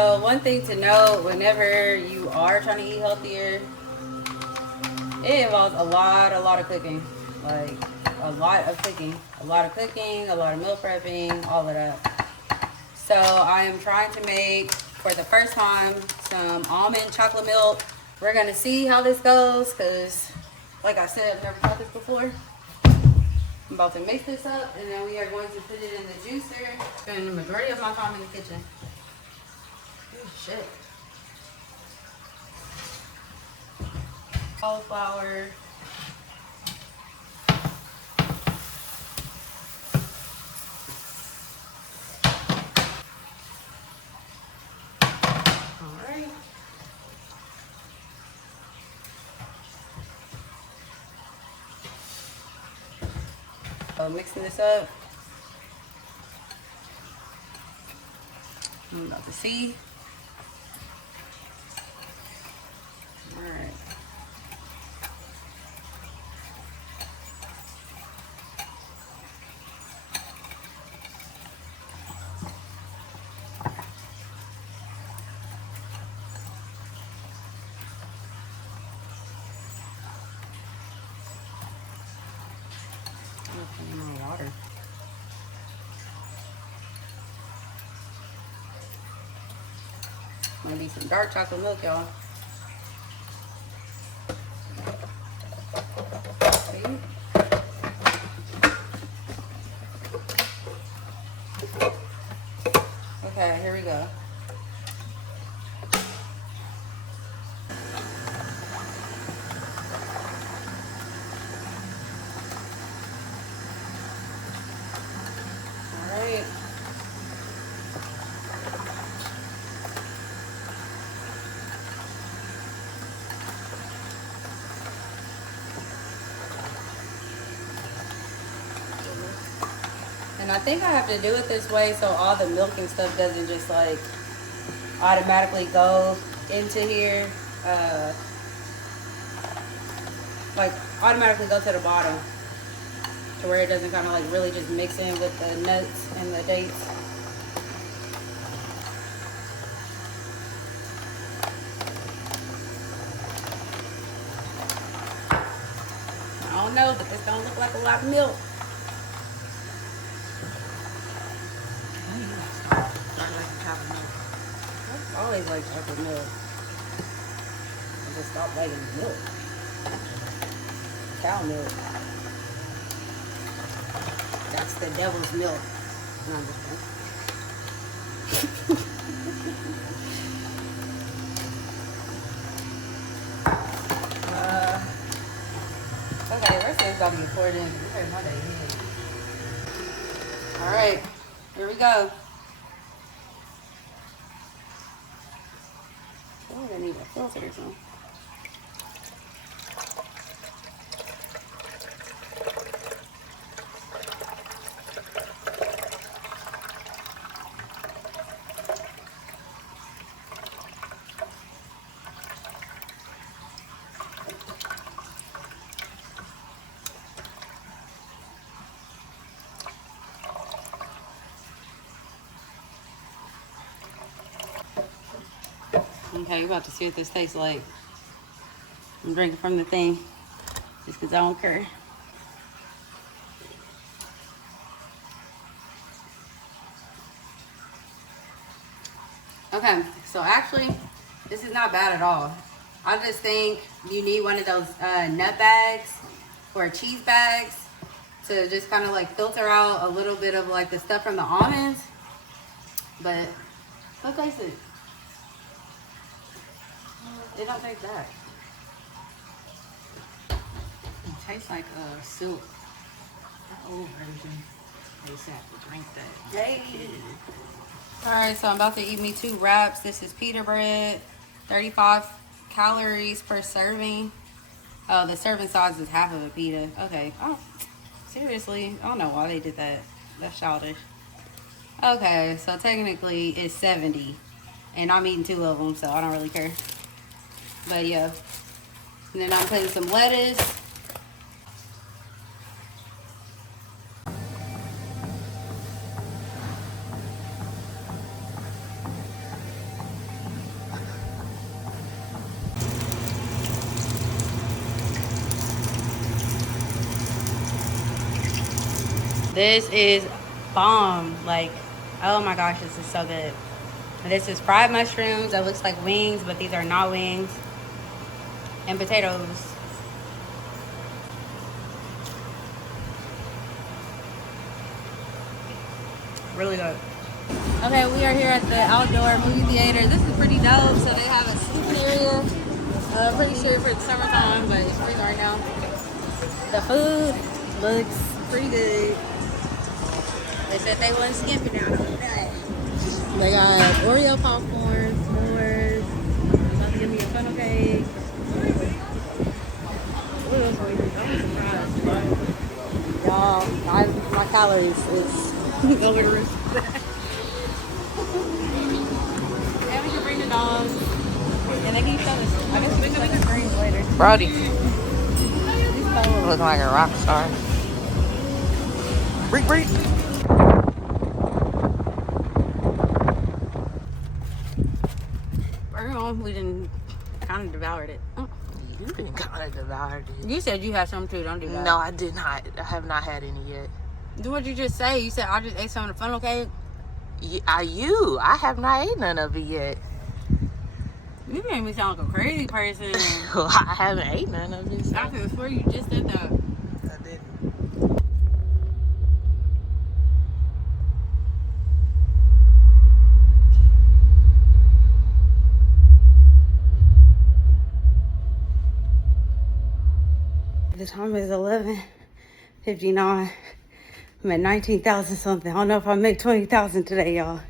So one thing to note, whenever you are trying to eat healthier, it involves a lot of cooking. Like a lot of cooking. A lot of cooking, a lot of meal prepping, all of that. So I am trying to make, for the first time, some almond chocolate milk. We're going to see how this goes because, like I said, I've never tried this before. I'm about to mix this up and then we are going to put it in the juicer. Spend the majority of my time in the kitchen. Oh, shit. Cauliflower. Alright. So mixing this up. I'm about to see. Alright. Water. Gonna be some dark chocolate milk, y'all. Okay, here we go. Alright. And I think I have to do it this way so all the milk and stuff doesn't just like automatically go into here. Like automatically go to the bottom. To where it doesn't kind of like really just mix in with the nuts and the dates. I don't know, but this don't look like a lot of milk. I always like chocolate milk. I just stopped liking milk. Cow milk. That's the devil's milk. No, I'm just kidding. Okay, the rest of this gotta be important. Alright, here we go. Oh, I need a filter or something. Okay, we're about to see what this tastes like. I'm drinking from the thing just because I don't care. Okay, so actually, this is not bad at all. I just think you need one of those nut bags or cheese bags to just kind of like filter out a little bit of like the stuff from the almonds. But let's taste it. It don't taste bad. It tastes like soup. The old version. They said to drink that. Hey. Alright, so I'm about to eat me 2 wraps. This is pita bread. 35 calories per serving. Oh, the serving size is half of a pita. Okay. Oh, seriously? I don't know why they did that. That's childish. Okay, so technically it's 70. And I'm eating 2 of them, so I don't really care. But yeah. And then I'm putting some lettuce. This is bomb. Like, oh my gosh, this is so good. This is fried mushrooms. That looks like wings, but these are not wings. And potatoes. Really good. Okay, we are here at the outdoor movie theater. This is pretty dope. So they have a sleeping area. Pretty sure for the summertime, but it's freezing right now. The food looks pretty good. They said they wasn't skimping out on that. They got Oreo popcorn, s'mores. About to give me a funnel cake. What else are we doing? I'm surprised. Y'all, my calories is over the roof. Yeah, we can bring the dogs. And they can show us. I guess we can show the screens later. Brody. Looking like a rock star. Break, break. We didn't kind of devoured it. Oh. You didn't kind of devoured it. You said you had some too. Don't do that. No, I did not. I have not had any yet. What did you just say? You said I just ate some of the funnel cake. I have not ate none of it yet. You made me sound like a crazy person. Well, I haven't ate none of it. So. I could swear you just said that. I didn't. The time is 11:59. I'm at 19,000 something. I don't know if I make 20,000 today, y'all.